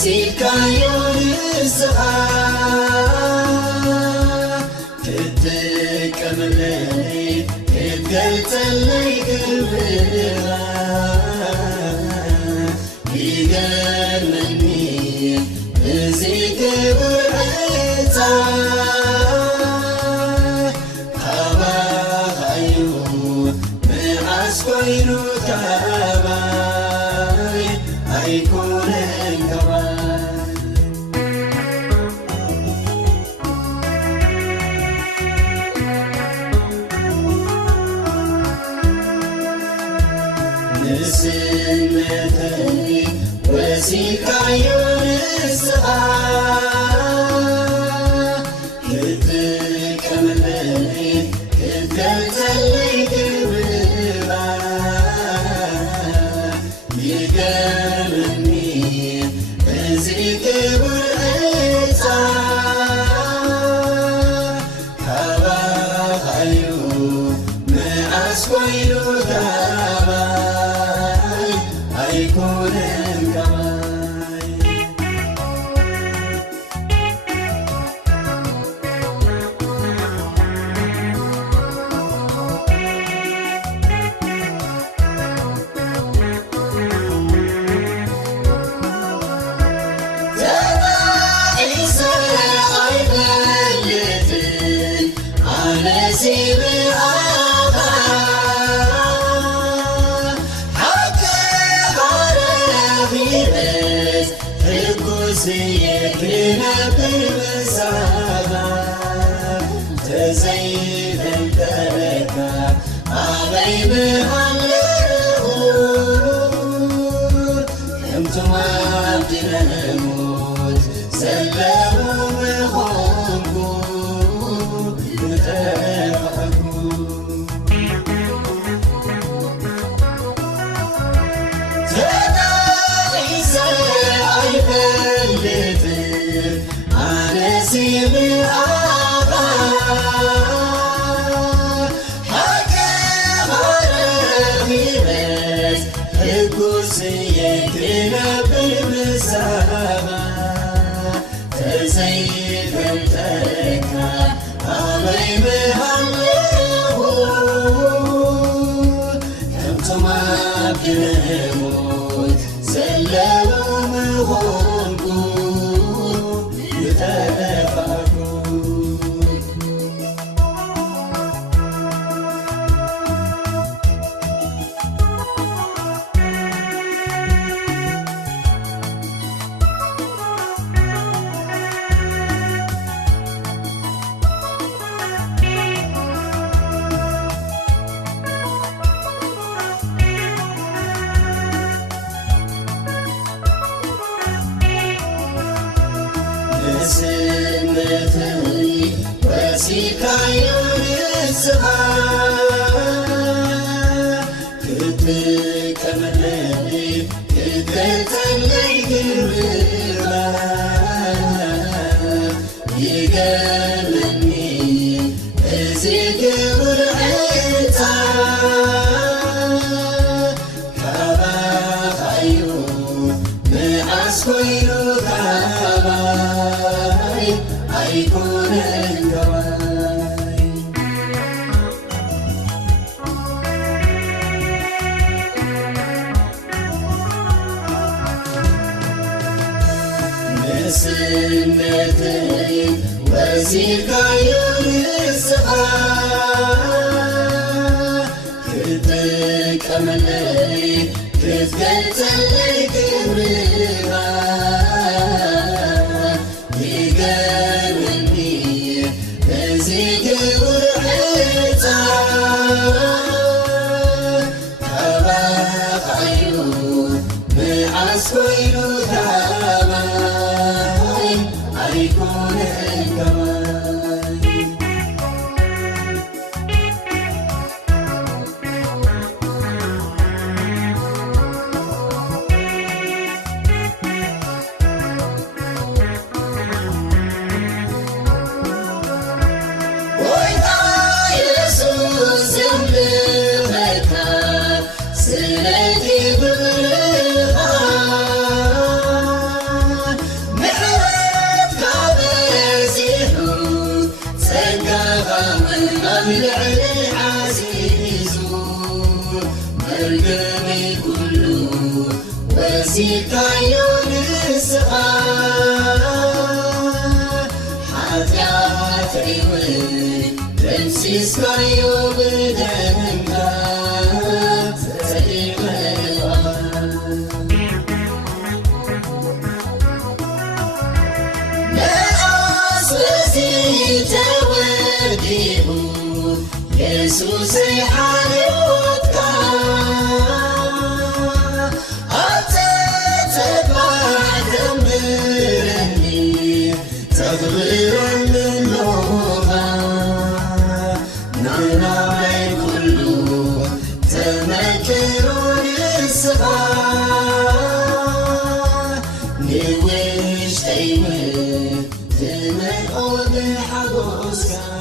ወሲካዮን ስኻ ክትቀበለኒ ክትገልጸለይ ክብርኻ ይገርመኒ እዚ ክቡር ዕፃ ካባኻዩ መዓስ ኮይኑ ካባይ ኣይኮነን ካባይ ንስነተይ ወሲካዮ ንስኻ ክትቀበለኒ ክትገልጸለይ ክብርኻ ይገርመኒ እዚ ክቡር ዕፃ ካባኻዩ መዓስ ኮይኑ ካባይ ኣይኮነን ካባይ ተባዒሰ ኣይበልጥን ኣነ ሲምዓኻ ሓቂ ዓረቢበስ ሕጉስ የክነብር ምሳኻ ተዘይፈልጠለካ ኣበይ ምሃለኹ ከምቶም ኣብቲ መሞት ዘለዉ ምኾንኩ ንጠፋእኩ ተናዒሰ ኣይፈልጥን ኣነ ሲምዓኻ ሓቂ ዓረቢበስ ሕጉስ የክነብር ምሳኻ ተዘይፈልጠለካ ኣበይ ምሃለኹ ከምቶም ኣብቲ መሞት ዘለዉ ምኾንኩ ንጠፋእኩ ንስነተይ ወሲካዮ ንስኻ ክትቀበለኒ ክትገልጸለይ ክብርኻ ይገርመኒ እዚ ክቡር ዕፃ ካባኻዩ መዓስ ኮይኑ ካባይ ኣይኮነን ካባይ ንስነተይ ወሲካዮ ንስኻ ክትቀበለኒ ክትገልጸለይ ክብርኻ ይገርመኒ እዚ ክቡር ዕፃ ካባኻዩ መዓስ ኮይኑ ካባይ ኣይኮነን ካባይ ስለቲ ብርኻ وسيكايو نسخا حتيات عيون تمسيسكايو بدنكا يسوع حياتك أتتبع تمرني تغييرا للغة نعمي كله تمكرون الصغار نوش تيمن تمنعوا بحبوسك